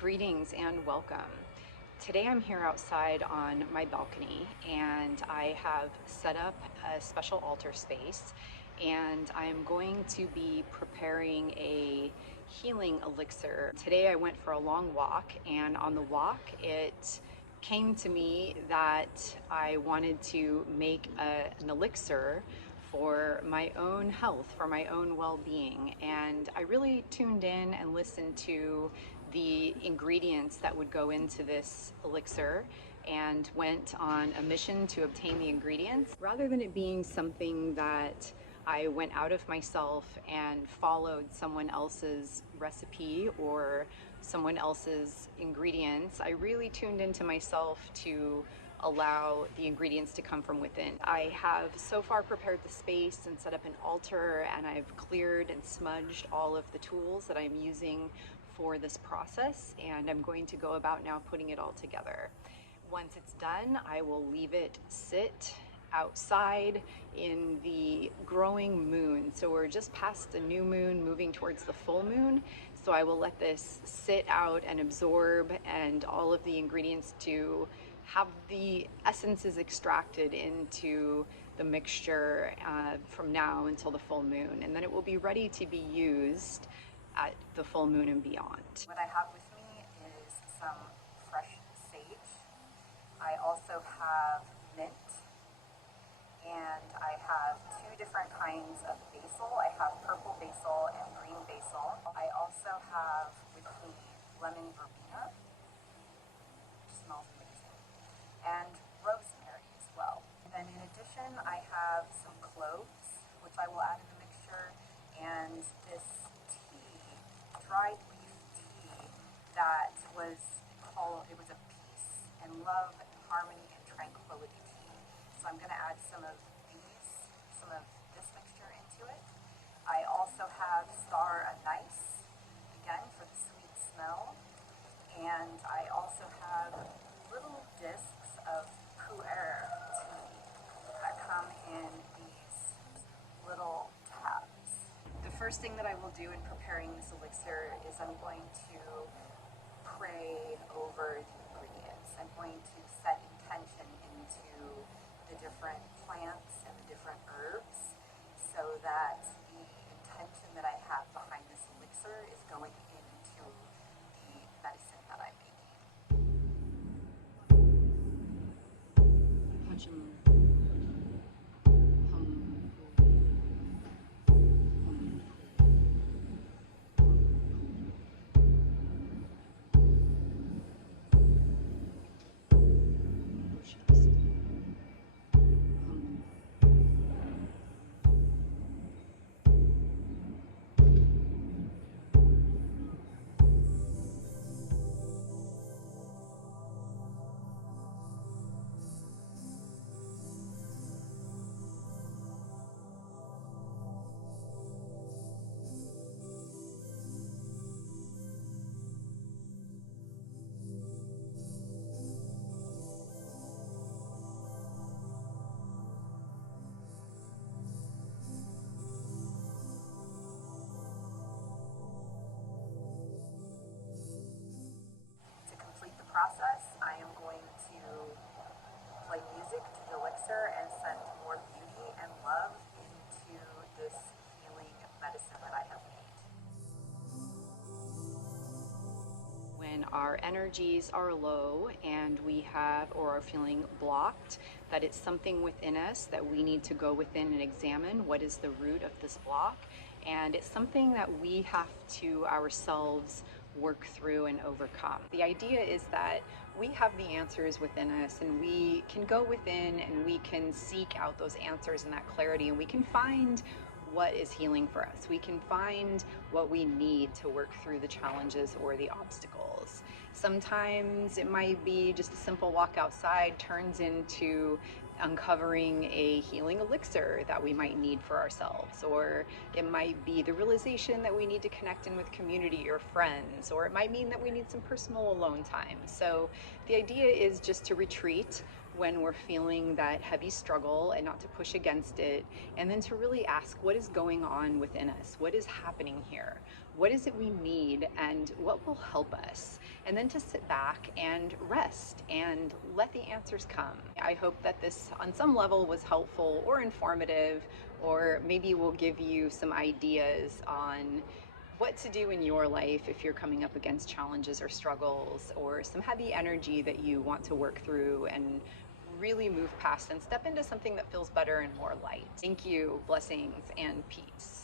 Greetings and welcome. Today I'm here outside on my balcony and I have set up a special altar space, and I'm going to be preparing a healing elixir. Today I went for a long walk, and on the walk it came to me that I wanted to make an elixir for my own health, for my own well-being. And I really tuned in and listened to the ingredients that would go into this elixir and went on a mission to obtain the ingredients. Rather than it being something that I went out of myself and followed someone else's recipe or someone else's ingredients, I really tuned into myself to allow the ingredients to come from within. I have so far prepared the space and set up an altar, and I've cleared and smudged all of the tools that I'm using for this process, and I'm going to go about now putting it all together. Once it's done, I will leave it sit outside in the growing moon. So we're just past the new moon, moving towards the full moon. So I will let this sit out and absorb, and all of the ingredients to have the essences extracted into the mixture from now until the full moon. And then it will be ready to be used at the full moon and beyond. What I have with me is some fresh sage. I also have mint, and I have two different kinds of basil. I have purple basil and green basil. I also have with me lemon verbena, which smells amazing, and rosemary as well. And then in addition, I have some cloves, which I will add in the mixture, and this tea, dried leaf tea, that was it was a peace and love and harmony and tranquility tea. So I'm going to add some of this mixture into it. I also have star anise, again for the sweet smell. And I also have little discs of pu'er tea that come in these little tabs. The first thing that I will do in preparing this elixir is I'm going to pray over the ingredients. I'm going to set intention into the different plants and the different herbs, so that the intention that I have behind this elixir is going into the medicine that I'm making. Process, I am going to play music to the elixir and send more beauty and love into this healing medicine that I have made. When our energies are low and we have or are feeling blocked, that it's something within us that we need to go within and examine what is the root of this block. And it's something that we have to ourselves work through and overcome. The idea is that we have the answers within us, and we can go within and we can seek out those answers and that clarity, and we can find what is healing for us. We can find what we need to work through the challenges or the obstacles. Sometimes it might be just a simple walk outside turns into uncovering a healing elixir that we might need for ourselves, or it might be the realization that we need to connect in with community or friends, or it might mean that we need some personal alone time. So the idea is just to retreat when we're feeling that heavy struggle and not to push against it, and then to really ask what is going on within us, what is happening here, what is it we need, and what will help us, and then to sit back and rest and let the answers come. I hope that this on some level was helpful or informative, or maybe will give you some ideas on what to do in your life if you're coming up against challenges or struggles or some heavy energy that you want to work through and really move past and step into something that feels better and more light. Thank you, blessings, and peace.